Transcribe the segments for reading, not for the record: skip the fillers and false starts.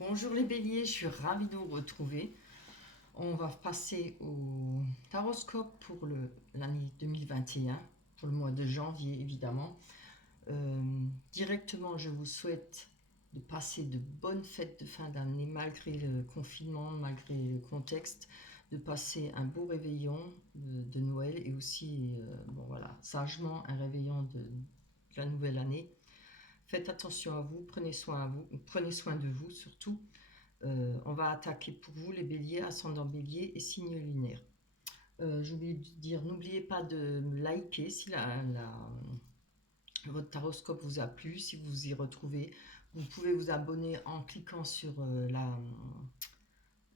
Bonjour les béliers, je suis ravie de vous retrouver. On va passer au taroscope pour l'année 2021, pour le mois de janvier évidemment. Directement, je vous souhaite de passer de bonnes fêtes de fin d'année malgré le confinement, malgré le contexte, de passer un beau réveillon de Noël et aussi, bon voilà, sagement un réveillon de la nouvelle année. Faites attention à vous, prenez soin de vous surtout. On va attaquer pour vous les béliers, ascendant bélier et signe lunaire. J'ai oublié de dire, n'oubliez pas de me liker si votre taroscope vous a plu, si vous vous y retrouvez. Vous pouvez vous abonner en cliquant sur où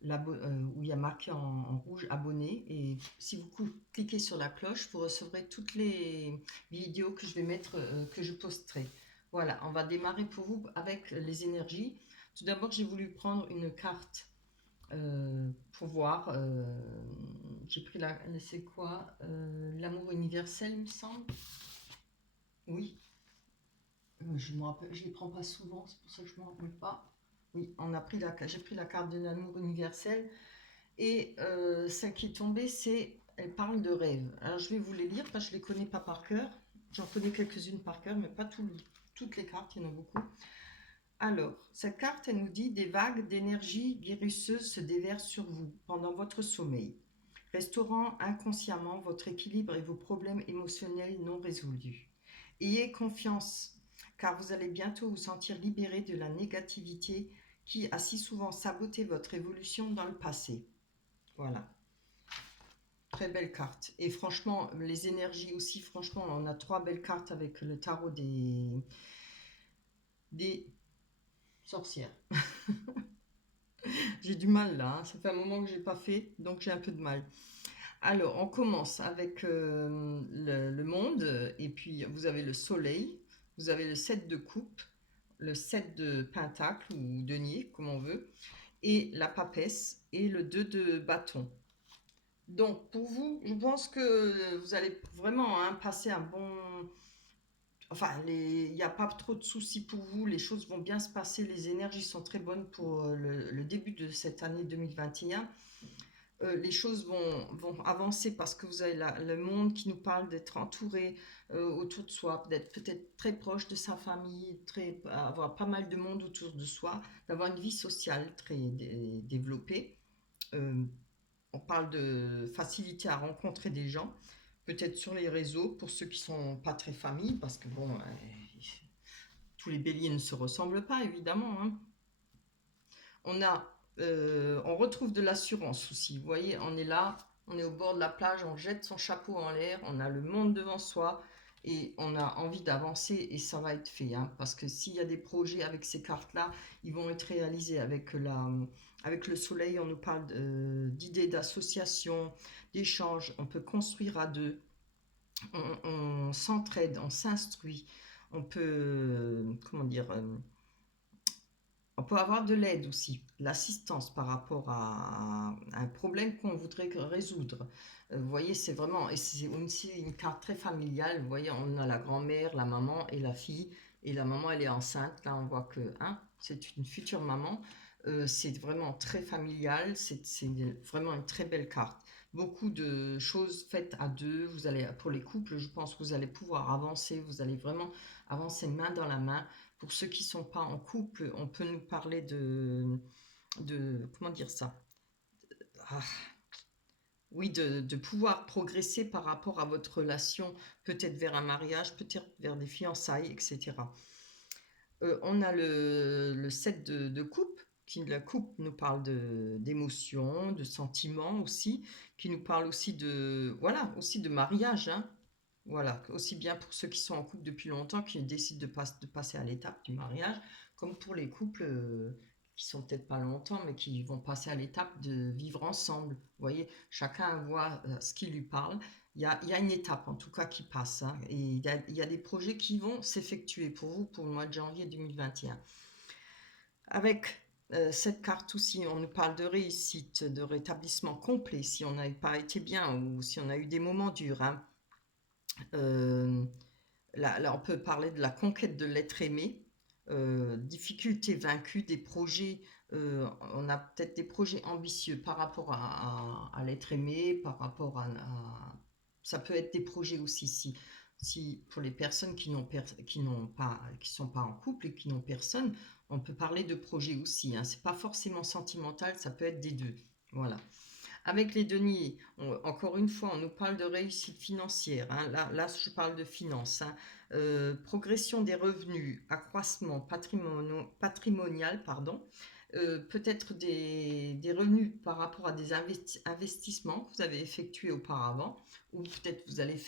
il y a marqué en rouge abonné. Et si vous cliquez sur la cloche, vous recevrez toutes les vidéos que je vais mettre, que je posterai. Voilà, on va démarrer pour vous avec les énergies. Tout d'abord, j'ai voulu prendre une carte pour voir. J'ai pris c'est quoi, l'amour universel, il me semble. Oui, je me rappelle, je les prends pas souvent, c'est pour ça que je me rappelle pas. Oui, j'ai pris la carte de l'amour universel et celle qui est tombée, elle parle de rêve. Alors je vais vous les lire parce que je les connais pas par cœur. J'en connais quelques-unes par cœur, mais pas toutes les cartes, il y en a beaucoup. Alors, cette carte, elle nous dit: des vagues d'énergie guérisseuse se déversent sur vous pendant votre sommeil, restaurant inconsciemment votre équilibre et vos problèmes émotionnels non résolus. Ayez confiance, car vous allez bientôt vous sentir libéré de la négativité qui a si souvent saboté votre évolution dans le passé. Voilà, très belle carte. Et franchement, les énergies aussi, franchement, on a trois belles cartes avec le tarot des sorcières. J'ai du mal là, hein. Ça fait un moment que j'ai pas fait, donc j'ai un peu de mal. Alors, on commence avec le monde, et puis vous avez le soleil, vous avez le 7 de coupe, le 7 de pentacle ou denier, comme on veut, et la papesse, et le 2 de bâton. Donc, pour vous, je pense que vous allez vraiment passer un bon... Enfin, il n'y a pas trop de soucis pour vous, les choses vont bien se passer, les énergies sont très bonnes pour le début de cette année 2021. Les choses vont avancer parce que vous avez le monde qui nous parle d'être entouré autour de soi, d'être peut-être très proche de sa famille, avoir pas mal de monde autour de soi, d'avoir une vie sociale très développée. Euh, on parle de facilité à rencontrer des gens, peut-être sur les réseaux pour ceux qui sont pas très familles, parce que bon, tous les béliers ne se ressemblent pas évidemment, hein. On retrouve de l'assurance aussi. Vous voyez, on est là, on est au bord de la plage, on jette son chapeau en l'air, on a le monde devant soi et on a envie d'avancer et ça va être fait, hein, parce que s'il y a des projets avec ces cartes-là, ils vont être réalisés avec le soleil. On nous parle d'idées d'association, d'échanges. On peut construire à deux, on s'entraide, on s'instruit, on peut, comment dire, on peut avoir de l'aide aussi, l'assistance par rapport à un problème qu'on voudrait résoudre. Vous voyez, c'est vraiment, et c'est aussi une carte très familiale. Vous voyez, on a la grand-mère, la maman et la fille, et la maman, elle est enceinte. Là, on voit que c'est une future maman. C'est vraiment très familial, c'est vraiment une très belle carte. Beaucoup de choses faites à deux. Vous allez, pour les couples, je pense que vous allez pouvoir avancer, vous allez vraiment avancer main dans la main. Pour ceux qui ne sont pas en couple, on peut nous parler comment dire ça? Ah, oui, de pouvoir progresser par rapport à votre relation, peut-être vers un mariage, peut-être vers des fiançailles, etc. On a le 7 de coupe, la coupe nous parle d'émotions, de sentiments aussi, qui nous parle aussi voilà, aussi de mariage, hein. Voilà, aussi bien pour ceux qui sont en couple depuis longtemps, qui décident de passer à l'étape du mariage, comme pour les couples qui sont peut-être pas longtemps, mais qui vont passer à l'étape de vivre ensemble. Vous voyez, chacun voit ce qui lui parle. Il y a une étape en tout cas qui passe, hein, et il y a des projets qui vont s'effectuer pour vous pour le mois de janvier 2021. Avec cette carte aussi, on nous parle de réussite, de rétablissement complet si on n'a pas été bien ou si on a eu des moments durs, hein. Euh, Là, on peut parler de la conquête de l'être aimé. difficultés vaincues, des projets, on a peut-être des projets ambitieux par rapport à l'être aimé, par rapport ça peut être des projets aussi si pour les personnes qui sont pas en couple et qui n'ont personne, on peut parler de projets aussi, hein. C'est pas forcément sentimental, ça peut être des deux. Voilà. Avec les deniers, encore une fois, on nous parle de réussite financière, hein. Là, je parle de finances, hein. Progression des revenus, accroissement patrimonial, pardon. Peut-être des revenus par rapport à des investissements que vous avez effectués auparavant, ou peut-être vous allez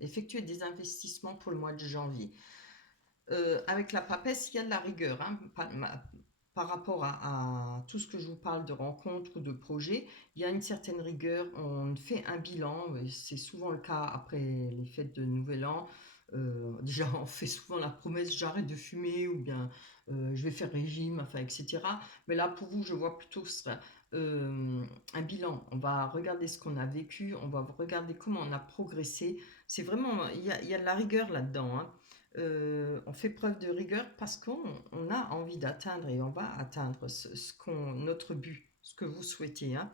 effectuer des investissements pour le mois de janvier. Avec la papesse, il y a de la rigueur, hein, par rapport à tout ce que je vous parle de rencontres ou de projets. Il y a une certaine rigueur, on fait un bilan, c'est souvent le cas après les fêtes de Nouvel An. Déjà, on fait souvent la promesse j'arrête de fumer ou bien je vais faire régime, enfin, etc. Mais là, pour vous, je vois plutôt un bilan. On va regarder ce qu'on a vécu, on va regarder comment on a progressé. C'est vraiment, il y a de la rigueur là-dedans, hein. On fait preuve de rigueur parce qu'on a envie d'atteindre et on va atteindre notre but, ce que vous souhaitez, hein.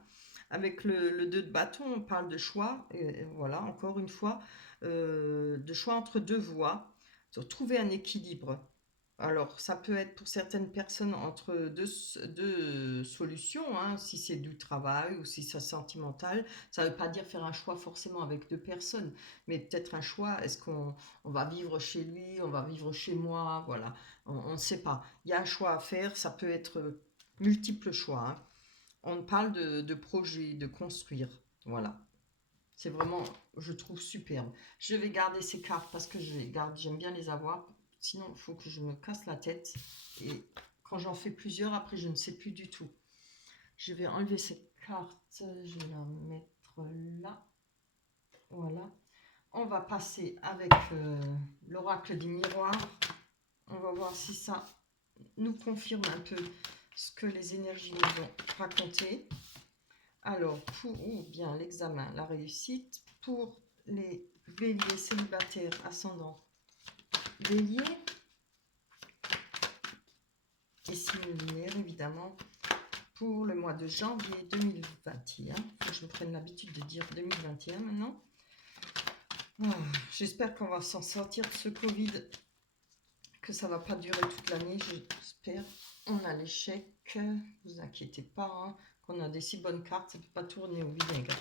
Avec le 2 de bâton, on parle de choix, et voilà, encore une fois, de choix entre deux voies, de trouver un équilibre. Alors, ça peut être pour certaines personnes entre deux solutions, hein, si c'est du travail ou si c'est sentimental. Ça ne veut pas dire faire un choix forcément avec deux personnes, mais peut-être un choix. Est-ce qu'on va vivre chez lui, on va vivre chez moi, voilà. On ne sait pas. Il y a un choix à faire, ça peut être multiples choix, hein. On parle de projet, de construire, voilà. C'est vraiment, je trouve superbe. Je vais garder ces cartes parce que j'aime bien les avoir. Sinon, il faut que je me casse la tête. Et quand j'en fais plusieurs, après, je ne sais plus du tout. Je vais enlever cette carte. Je vais la mettre là. Voilà. On va passer avec l'oracle des miroirs. On va voir si ça nous confirme un peu ce que les énergies nous ont raconté. Alors, bien l'examen, la réussite, pour les béliers célibataires ascendant bélier, et signe lunaire évidemment, pour le mois de janvier 2021. Faut que je me prenne l'habitude de dire 2021 maintenant. J'espère qu'on va s'en sortir de ce Covid, que ça va pas durer toute l'année, j'espère. On a l'échec, vous inquiétez pas, hein, qu'on a des si bonnes cartes, ça peut pas tourner au vinaigre.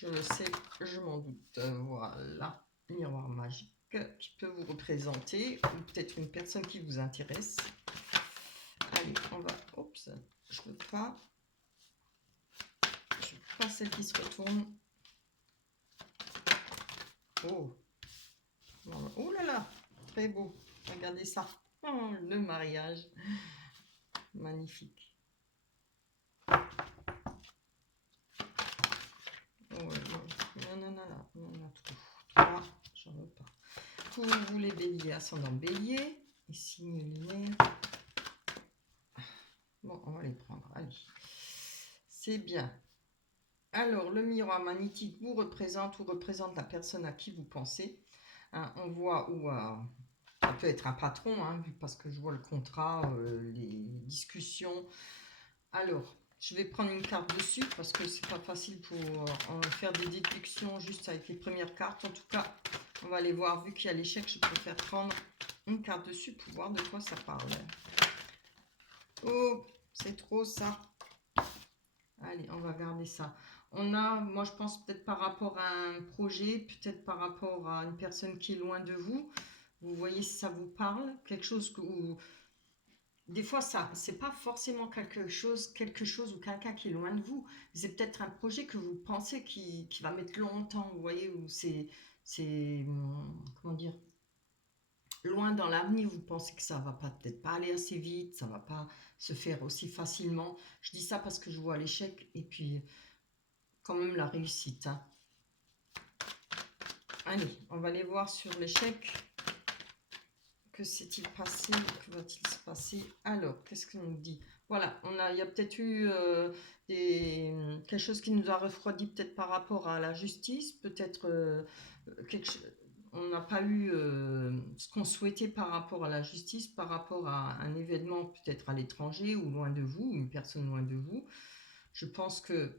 Je le sais, je m'en doute. Voilà, miroir magique qui peut vous représenter, ou peut-être une personne qui vous intéresse. Allez, on va... Oups, je veux pas. Je veux pas celle qui se retourne. Oh, oh là là, très beau. Regardez ça. Oh, le mariage. Magnifique. Oh, non, trop. 3, j'en veux pas. Pour vous les béliers, ascendant bélier, et signe lunaire. Bon, on va les prendre. Allez. C'est bien. Alors, le miroir magnétique vous représente ou représente la personne à qui vous pensez. Hein, on voit où ça peut être un patron, hein, parce que je vois le contrat, les discussions. Alors, je vais prendre une carte dessus parce que c'est pas facile pour faire des déductions juste avec les premières cartes. En tout cas, on va aller voir. Vu qu'il y a l'échec, je préfère prendre une carte dessus pour voir de quoi ça parle. Oh, c'est trop ça. Allez, on va garder ça. Moi je pense peut-être par rapport à un projet, peut-être par rapport à une personne qui est loin de vous. Vous voyez si ça vous parle, quelque chose des fois ça, c'est pas forcément quelque chose ou quelqu'un qui est loin de vous. C'est peut-être un projet que vous pensez qui va mettre longtemps, vous voyez, ou comment dire, loin dans l'avenir, vous pensez que ça va peut-être pas aller assez vite, ça va pas se faire aussi facilement. Je dis ça parce que je vois l'échec et puis quand même la réussite, hein. Allez, on va aller voir sur l'échec. Que s'est-il passé? Que va-t-il se passer? Alors, qu'est-ce qu'on nous dit? Voilà, il y a peut-être eu quelque chose qui nous a refroidi peut-être par rapport à la justice, peut-être on n'a pas eu ce qu'on souhaitait par rapport à la justice, par rapport à un événement peut-être à l'étranger ou loin de vous, une personne loin de vous. Je pense que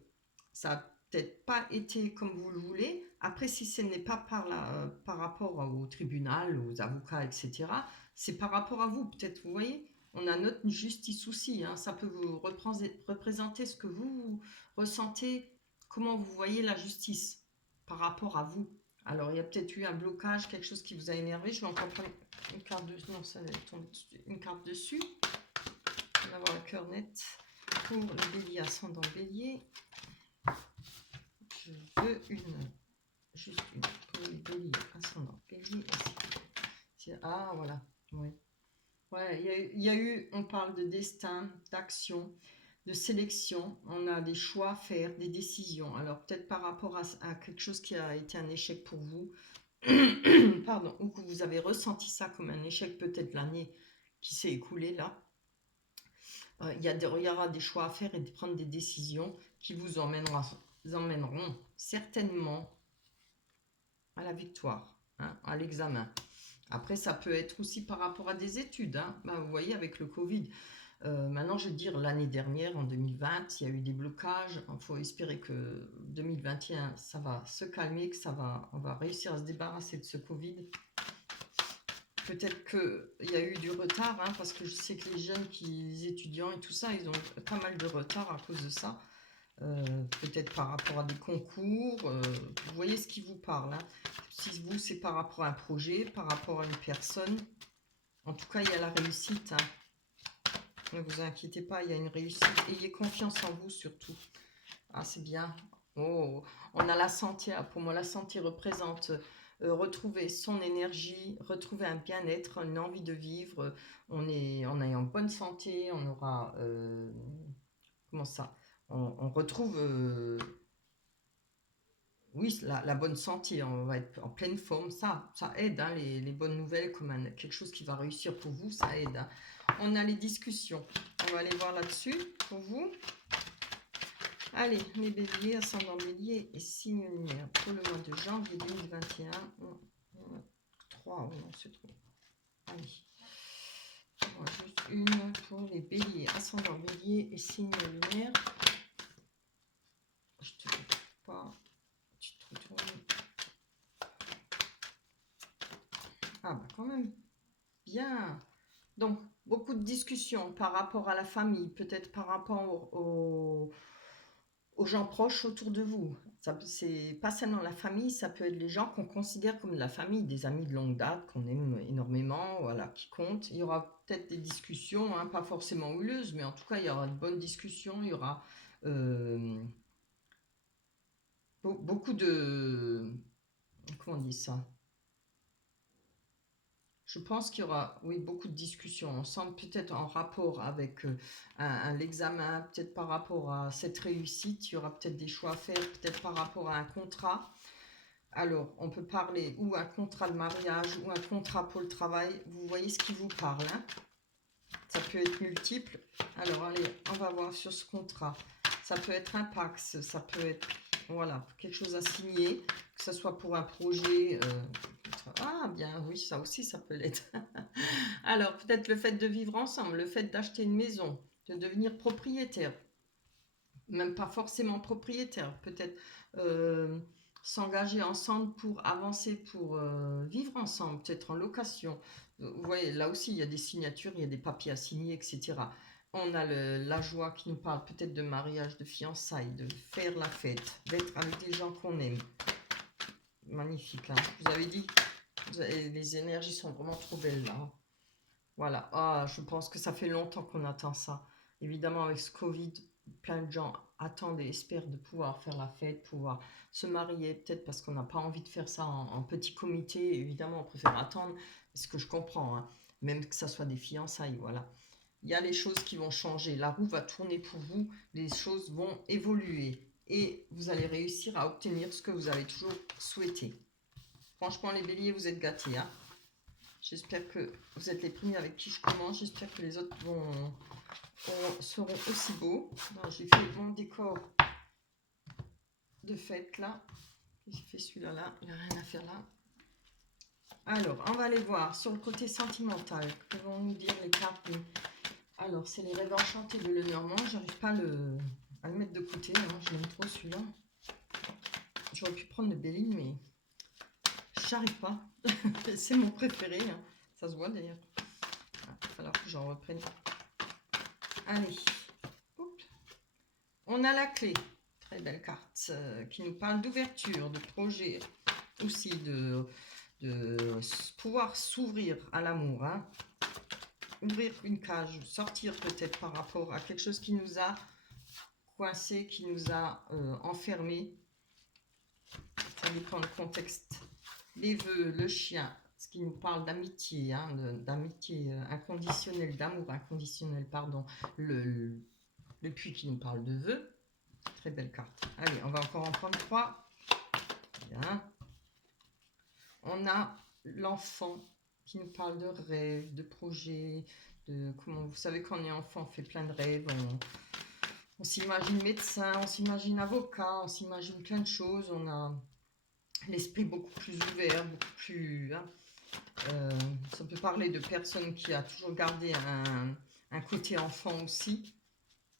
ça n'a peut-être pas été comme vous le voulez. Après, si ce n'est pas par rapport au tribunal, aux avocats, etc., c'est par rapport à vous. Peut-être, vous voyez, on a notre justice aussi. Hein. Ça peut vous représenter ce que vous ressentez, comment vous voyez la justice par rapport à vous. Alors, il y a peut-être eu un blocage, quelque chose qui vous a énervé. Je vais encore prendre une carte dessus. Non, ça va tomber une carte dessus. On va avoir un cœur net pour le bélier ascendant bélier. Je veux juste une pour le bélier ascendant bélier. Ah, voilà. Oui. Ouais, il y a eu, on parle de destin, d'action, de sélection. On a des choix à faire, des décisions. Alors, peut-être par rapport à quelque chose qui a été un échec pour vous, pardon, ou que vous avez ressenti ça comme un échec, peut-être l'année qui s'est écoulée là. Il y aura des choix à faire et de prendre des décisions qui vous emmèneront certainement à la victoire, hein, à l'examen. Après, ça peut être aussi par rapport à des études. Hein. Ben, vous voyez, avec le Covid, maintenant, je veux dire, l'année dernière, en 2020, il y a eu des blocages. Il faut espérer que 2021, ça va se calmer, que on va réussir à se débarrasser de ce Covid. Peut-être qu'il y a eu du retard, hein, parce que je sais que les étudiants et tout ça, ils ont pas mal de retard à cause de ça. Peut-être par rapport à des concours. Vous voyez ce qui vous parle. Hein. Si vous, c'est par rapport à un projet, par rapport à une personne. En tout cas, il y a la réussite. Hein. Ne vous inquiétez pas, il y a une réussite. Ayez confiance en vous surtout. Ah, c'est bien. Oh, on a la santé. Ah, pour moi, la santé représente retrouver son énergie, retrouver un bien-être, une envie de vivre. On est en bonne santé. On aura... comment ça on retrouve... oui, la bonne santé, on va être en pleine forme, ça aide, hein, les bonnes nouvelles comme quelque chose qui va réussir pour vous, ça aide. Hein. On a les discussions, on va aller voir là-dessus pour vous. Allez, les béliers, ascendant bélier et signe lunaire pour le mois de janvier 2021. 3, non, c'est trop. Allez, juste une pour les béliers, ascendant bélier et signe lunaire. Je te trouve pas. Tu te retournes. Ah bah quand même. Bien. Donc, beaucoup de discussions par rapport à la famille, peut-être par rapport aux gens proches autour de vous. C'est pas seulement la famille, ça peut être les gens qu'on considère comme de la famille, des amis de longue date qu'on aime énormément, voilà, qui comptent. Il y aura peut-être des discussions, hein, pas forcément houleuses, mais en tout cas, il y aura de bonnes discussions, il y aura beaucoup de... Comment on dit ça? Je pense qu'il y aura, oui, beaucoup de discussions ensemble, peut-être en rapport avec l'examen, peut-être par rapport à cette réussite, il y aura peut-être des choix à faire, peut-être par rapport à un contrat. Alors, on peut parler ou un contrat de mariage ou un contrat pour le travail. Vous voyez ce qui vous parle, hein? Ça peut être multiple. Alors, allez, on va voir sur ce contrat. Ça peut être un Pax, ça peut être, voilà, quelque chose à signer, que ce soit pour un projet. Ah, bien, oui, ça aussi, ça peut l'être. Alors, peut-être le fait de vivre ensemble, le fait d'acheter une maison, de devenir propriétaire, même pas forcément propriétaire, peut-être s'engager ensemble pour avancer, pour vivre ensemble, peut-être en location. Vous voyez, là aussi, il y a des signatures, il y a des papiers à signer, etc. On a la joie qui nous parle peut-être de mariage, de fiançailles, de faire la fête, d'être avec des gens qu'on aime. Magnifique, hein. Vous avez dit, les énergies sont vraiment trop belles là. Hein. Voilà, ah, je pense que ça fait longtemps qu'on attend ça. Évidemment, avec ce Covid, plein de gens attendent et espèrent de pouvoir faire la fête, pouvoir se marier, peut-être parce qu'on n'a pas envie de faire ça en petit comité. Évidemment, on préfère attendre, ce que je comprends, hein, même que ça soit des fiançailles, voilà. Il y a les choses qui vont changer, la roue va tourner pour vous, les choses vont évoluer et vous allez réussir à obtenir ce que vous avez toujours souhaité. Franchement, les béliers, vous êtes gâtés, hein. J'espère que vous êtes les premiers avec qui je commence. J'espère que les autres seront aussi beaux. J'ai fait mon décor de fête là. J'ai fait celui-là là. Il n'y a rien à faire là. Alors, on va aller voir sur le côté sentimental. Que vont nous dire les cartes? Alors, c'est les rêves enchantés de Lenormand. J'arrive pas à le mettre de côté. Hein. Je l'aime trop celui-là. J'aurais pu prendre le Béline, mais j'arrive pas. C'est mon préféré. Hein. Ça se voit d'ailleurs. Il va falloir que j'en reprenne. Allez. Oups. On a la clé. Très belle carte qui nous parle d'ouverture, de projet, aussi de pouvoir s'ouvrir à l'amour. Hein. Ouvrir une cage, sortir peut-être par rapport à quelque chose qui nous a coincé, qui nous a enfermé. Ça dépend du contexte. Les vœux, le chien, ce qui nous parle d'amitié, hein, d'amitié inconditionnelle, d'amour inconditionnel, pardon. Le puits qui nous parle de vœux. Très belle carte. Allez, on va encore en prendre 3. Bien. On a l'enfant qui nous parle de rêves, de projets, de comment vous savez quand on est enfant, on fait plein de rêves, on s'imagine médecin, on s'imagine avocat, on s'imagine plein de choses, on a l'esprit beaucoup plus ouvert, beaucoup plus... Hein, ça peut parler de personnes qui a toujours gardé un côté enfant aussi,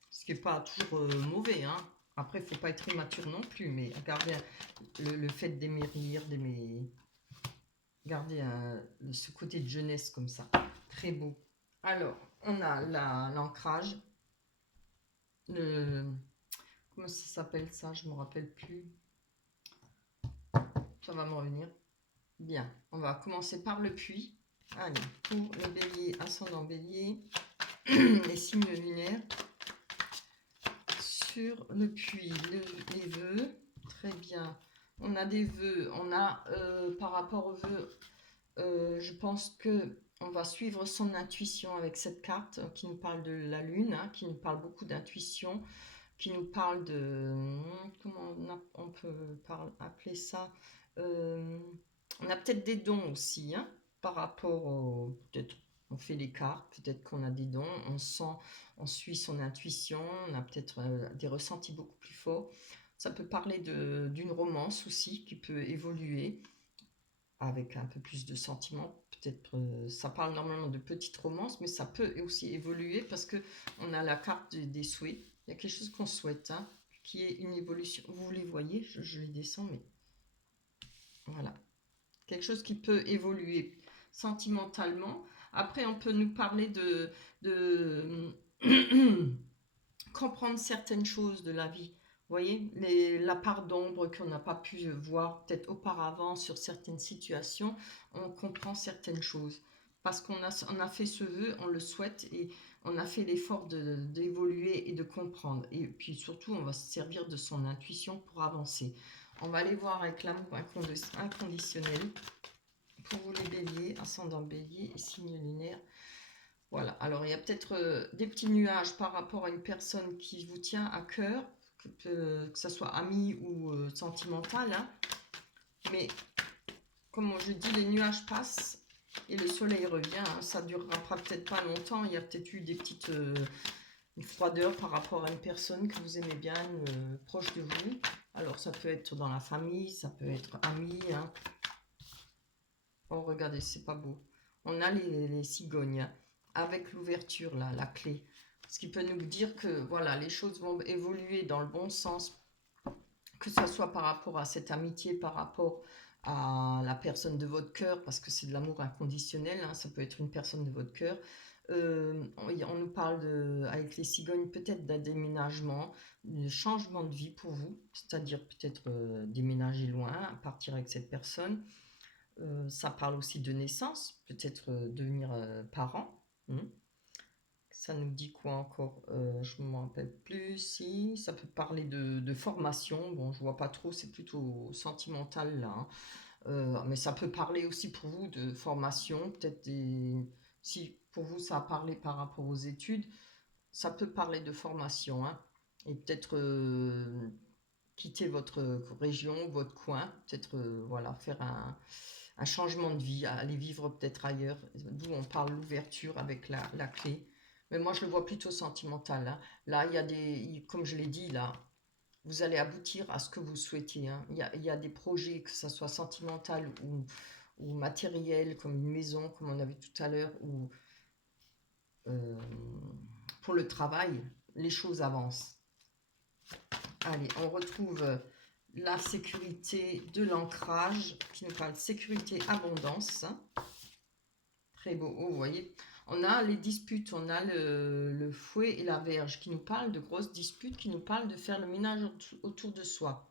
ce qui n'est pas toujours mauvais. Hein. Après, il ne faut pas être immature non plus, mais garder le fait d'aimer rire, d'aimer... Garder ce côté de jeunesse comme ça. Très beau. Alors, on a l'ancrage. Comment ça s'appelle ça? Je ne me rappelle plus. Ça va me revenir. Bien, on va commencer par le puits. Allez, pour les béliers, ascendant bélier, les signes lunaires. Sur le puits, les vœux. Très bien. On a des vœux. On a, par rapport aux vœux, je pense que on va suivre son intuition avec cette carte qui nous parle de la lune, hein, qui nous parle beaucoup d'intuition, qui nous parle de... Comment on peut appeler ça on a peut-être des dons aussi, hein, par rapport au... Peut-être on fait les cartes, peut-être qu'on a des dons, on sent, on suit son intuition, on a peut-être des ressentis beaucoup plus forts. Ça peut parler d'une romance aussi qui peut évoluer avec un peu plus de sentiments. Peut-être ça parle normalement de petites romances, mais ça peut aussi évoluer parce que on a la carte des souhaits. Il y a quelque chose qu'on souhaite, hein, qui est une évolution. Vous les voyez, je les descends, mais voilà. Quelque chose qui peut évoluer sentimentalement. Après, on peut nous parler de comprendre certaines choses de la vie. Vous voyez, la part d'ombre qu'on n'a pas pu voir peut-être auparavant sur certaines situations, on comprend certaines choses. Parce on a fait ce vœu, on le souhaite et on a fait l'effort d'évoluer et de comprendre. Et puis surtout, on va se servir de son intuition pour avancer. On va aller voir avec l'amour inconditionnel. Pour vous les béliers, ascendant bélier et signe lunaire. Voilà, alors il y a peut-être des petits nuages par rapport à une personne qui vous tient à cœur, que ça soit ami ou sentimental, hein. Mais comme je dis, les nuages passent et le soleil revient, hein. Ça durera peut-être pas longtemps, il y a peut-être eu des petites une froideur par rapport à une personne que vous aimez bien, proche de vous. Alors ça peut être dans la famille, ça peut être ami, hein. Oh regardez, c'est pas beau. On a les cigognes, hein, avec l'ouverture là, la clé. Ce qui peut nous dire que voilà, les choses vont évoluer dans le bon sens, que ce soit par rapport à cette amitié, par rapport à la personne de votre cœur, parce que c'est de l'amour inconditionnel, hein, ça peut être une personne de votre cœur. On nous parle avec les cigognes peut-être d'un déménagement, de changement de vie pour vous, c'est-à-dire peut-être déménager loin, partir avec cette personne. Ça parle aussi de naissance, peut-être devenir parent. Ça nous dit quoi encore? Je ne me rappelle plus. Si, ça peut parler de formation. Bon, je vois pas trop, c'est plutôt sentimental là, hein. Mais ça peut parler aussi pour vous de formation. Peut-être si pour vous ça a parlé par rapport aux études, ça peut parler de formation, hein. Et peut-être quitter votre région, votre coin, peut-être voilà, faire un changement de vie, aller vivre peut-être ailleurs. D'où on parle l'ouverture avec la clé. Mais moi, je le vois plutôt sentimental, hein. Là, il y a comme je l'ai dit, là, vous allez aboutir à ce que vous souhaitiez, hein. Il y a des projets, que ce soit sentimental ou matériel, comme une maison, comme on a vu tout à l'heure, ou euh, pour le travail, les choses avancent. Allez, on retrouve la sécurité de l'ancrage, qui nous parle de sécurité, abondance. Très beau, oh, vous voyez. On a les disputes, on a le fouet et la verge, qui nous parlent de grosses disputes, qui nous parlent de faire le ménage autour de soi.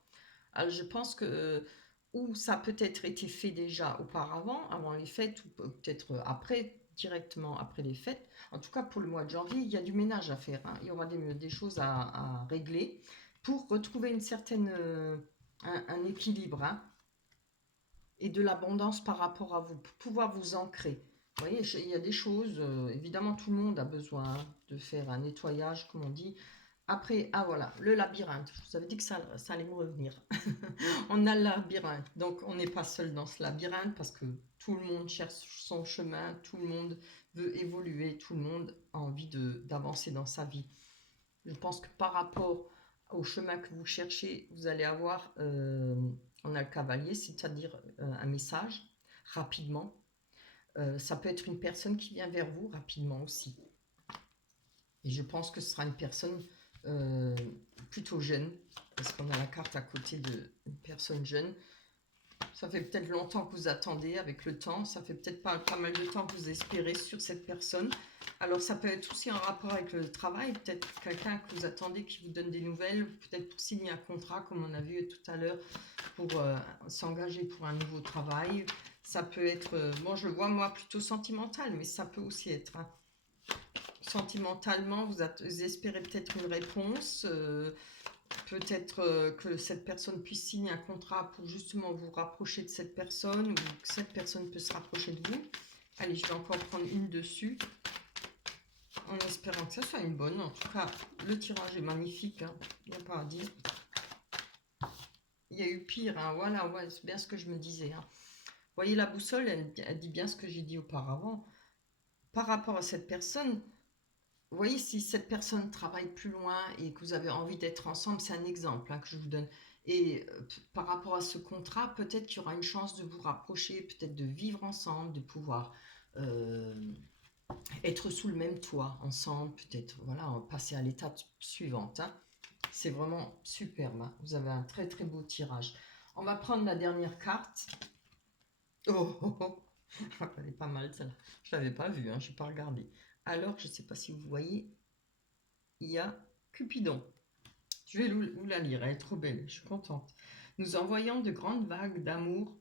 Alors, je pense que ou ça a peut-être été fait déjà auparavant, avant les fêtes, ou peut-être après, directement après les fêtes. En tout cas, pour le mois de janvier, il y a du ménage à faire, hein. Il y aura des choses à régler pour retrouver une certaine, un équilibre, hein, et de l'abondance par rapport à vous, pour pouvoir vous ancrer. Vous voyez, il y a des choses, évidemment, tout le monde a besoin de faire un nettoyage, comme on dit. Après, ah voilà, le labyrinthe. Je vous avais dit que ça allait me revenir. On a le labyrinthe. Donc, on n'est pas seul dans ce labyrinthe parce que tout le monde cherche son chemin, tout le monde veut évoluer, tout le monde a envie d'avancer dans sa vie. Je pense que par rapport au chemin que vous cherchez, vous allez avoir, on a le cavalier, c'est-à-dire un message rapidement. Ça peut être une personne qui vient vers vous rapidement aussi. Et je pense que ce sera une personne euh, plutôt jeune, parce qu'on a la carte à côté d'une personne jeune. Ça fait peut-être longtemps que vous attendez avec le temps, ça fait peut-être pas mal de temps que vous espérez sur cette personne. Alors ça peut être aussi en rapport avec le travail, peut-être quelqu'un que vous attendez qui vous donne des nouvelles, peut-être pour signer un contrat comme on a vu tout à l'heure, pour s'engager pour un nouveau travail. Ça peut être, bon je le vois moi plutôt sentimental, mais ça peut aussi être, hein, sentimentalement, vous espérez peut-être une réponse, peut-être que cette personne puisse signer un contrat pour justement vous rapprocher de cette personne, ou que cette personne peut se rapprocher de vous. Allez, je vais encore prendre une dessus, en espérant que ça soit une bonne. En tout cas, le tirage est magnifique, hein. Il n'y a pas à dire. Il y a eu pire, hein. Voilà, ouais, c'est bien ce que je me disais, hein. Vous voyez, la boussole, elle dit bien ce que j'ai dit auparavant. Par rapport à cette personne, vous voyez, si cette personne travaille plus loin et que vous avez envie d'être ensemble, c'est un exemple, hein, que je vous donne. Et par rapport à ce contrat, peut-être qu'il y aura une chance de vous rapprocher, peut-être de vivre ensemble, de pouvoir euh, être sous le même toit ensemble, peut-être, voilà, passer à l'étape suivante, hein. C'est vraiment superbe, hein. Vous avez un très très beau tirage. On va prendre la dernière carte. Oh, oh, oh. Elle est pas mal celle-là. Je ne l'avais pas vue, hein, je n'ai pas regardé. Alors, je ne sais pas si vous voyez, il y a Cupidon. Je vais vous la lire, elle est trop belle, je suis contente. Nous envoyons de grandes vagues d'amour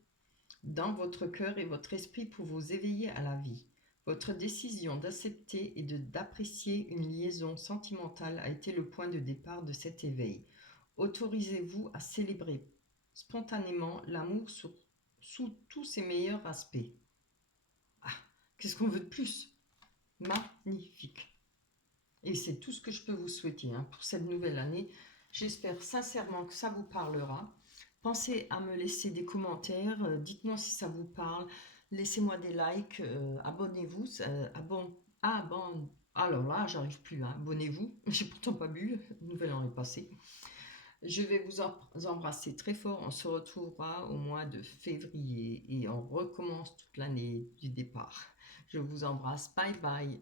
dans votre cœur et votre esprit pour vous éveiller à la vie. Votre décision d'accepter et d'apprécier une liaison sentimentale a été le point de départ de cet éveil. Autorisez-vous à célébrer spontanément l'amour sous tous ses meilleurs aspects. Ah, qu'est-ce qu'on veut de plus? Magnifique. Et c'est tout ce que je peux vous souhaiter, hein, pour cette nouvelle année. J'espère sincèrement que ça vous parlera. Pensez à me laisser des commentaires. Dites-moi si ça vous parle. Laissez-moi des likes. Abonnez-vous. Alors là, j'arrive plus, hein. Abonnez-vous. J'ai pourtant pas bu. Le nouvel an est passé. Je vais vous embrasser très fort. On se retrouvera au mois de février et on recommence toute l'année du départ. Je vous embrasse. Bye bye.